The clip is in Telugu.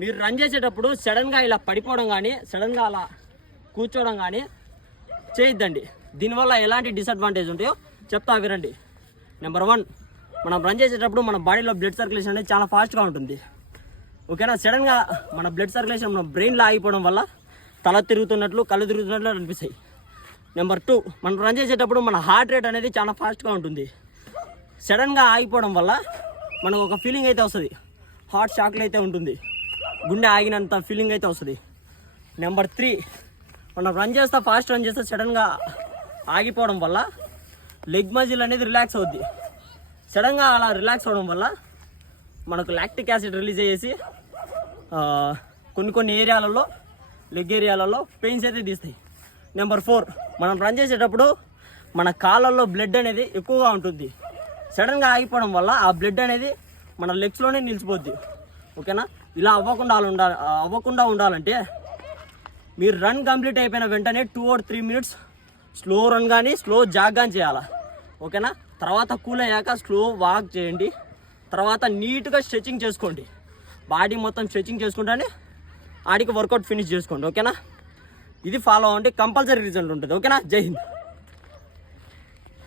మీరు రన్ చేసేటప్పుడు సడన్గా ఇలా పడిపోవడం కానీ సడన్గా అలా కూర్చోవడం కానీ చేయొద్దండి. దీనివల్ల ఎలాంటి డిసడ్వాంటేజ్ ఉంటాయో చెప్తా వినండి. నెంబర్ 1, మనం రన్ చేసేటప్పుడు మన బాడీలో బ్లడ్ సర్క్యులేషన్ అనేది చాలా ఫాస్ట్గా ఉంటుంది. ఓకేనా? సడన్గా మన బ్లడ్ సర్క్యులేషన్ మన బ్రెయిన్లో ఆగిపోవడం వల్ల తల తిరుగుతున్నట్లు కళ్ళు తిరుగుతున్నట్లు అనిపిస్తాయి. నెంబర్ 2, మనం రన్ చేసేటప్పుడు మన హార్ట్ రేట్ అనేది చాలా ఫాస్ట్గా ఉంటుంది. సడన్గా ఆగిపోవడం వల్ల మనకు ఒక ఫీలింగ్ అయితే వస్తుంది, హార్ట్ షాక్లు అయితే ఉంటుంది, గుండె ఆగినంత ఫీలింగ్ అయితే వస్తుంది. నెంబర్ 3, మనం ఫాస్ట్ రన్ చేస్తే సడన్గా ఆగిపోవడం వల్ల లెగ్ మజిల్ అనేది రిలాక్స్ అవుద్ది. సడన్గా అలా రిలాక్స్ అవ్వడం వల్ల మనకు లాక్టిక్ యాసిడ్ రిలీజ్ అయ్యేసి కొన్ని ఏరియాలలో లెగ్ ఏరియాలలో పెయిన్స్ అయితే తీస్తాయి. నెంబర్ 4, మనం రన్ చేసేటప్పుడు మన కాళ్ళల్లో బ్లడ్ అనేది ఎక్కువగా ఉంటుంది. సడన్గా ఆగిపోవడం వల్ల ఆ బ్లడ్ అనేది మన లెగ్స్లోనే నిలిచిపోద్ది. ఓకేనా? ఇలా అవ్వకుండా ఉండాలంటే మీరు రన్ కంప్లీట్ అయిపోయిన వెంటనే 2 or 3 minutes స్లో రన్ కానీ స్లో జాగ్ కానీ చేయాలి. ఓకేనా? తర్వాత కూల్ అయ్యాక స్లో వాక్ చేయండి. తర్వాత నీట్గా స్ట్రెచింగ్ చేసుకోండి. బాడీ మొత్తం స్ట్రెచింగ్ చేసుకుంటానే ఆడికి వర్కౌట్ ఫినిష్ చేసుకోండి. ఓకేనా? ఇది ఫాలో అవ్వండి, కంపల్సరీ రిజల్ట్ ఉంటుంది. ఓకేనా? జై హింద్.